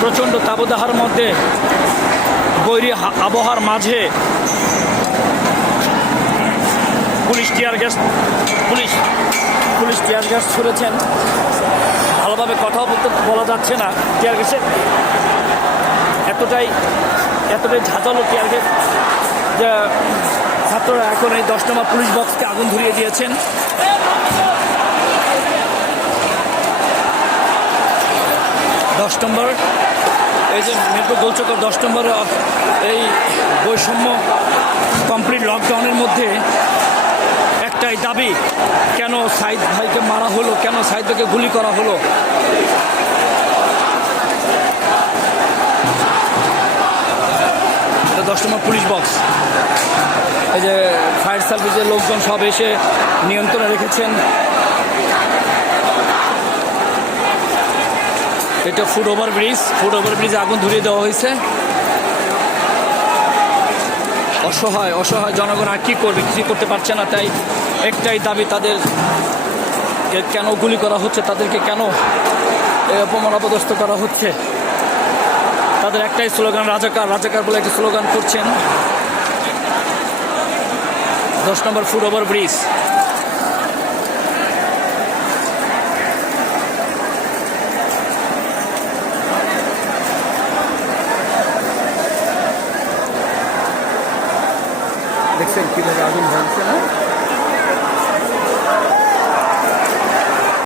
প্রচণ্ড তাবদাহার মধ্যে হা- আবহাওয়ার মাঝে police tear gas, police police tear gas ছুড়েছেন। ভালোভাবে কথাও বলতে বলা যাচ্ছে না টিয়ার গ্যাসের এতটাই এতটাই ঝাঁঝালো টিয়ার গ্যাস যে ছাত্ররা এখন এই দশ নম্বর পুলিশ বক্সকে আগুন ধরিয়ে দিয়েছেন। দশ নম্বর এই যে মেট্রো গোলচক্কর দশ নম্বর এই বৈষম্য কমপ্লিট লকডাউনের মধ্যে একটাই দাবি, কেন সাইদ ভাইকে মারা হলো, কেন সাইদ ভাইকে গুলি করা হলো? দশ নম্বর পুলিশ বক্স এই যে ফায়ার সার্ভিসের লোকজন সব এসে নিয়ন্ত্রণে রেখেছেন। এটা foot over bridge foot over ব্রিজে আগুন ধরিয়ে দেওয়া হয়েছে। অসহায় অসহায় জনগণ আর কী করবে কিছু করতে পারছে না, তাই একটাই দাবি তাদের কেন গুলি করা হচ্ছে, তাদেরকে কেন এই অপমান অপদস্থ করা হচ্ছে? তাদের একটাই স্লোগান, রাজাকার রাজাকার বলে একটি স্লোগান করছেন। দশ নম্বর ফুট ওভার ব্রিজ দেখছেন কীভাবে আগুন জ্বলছে না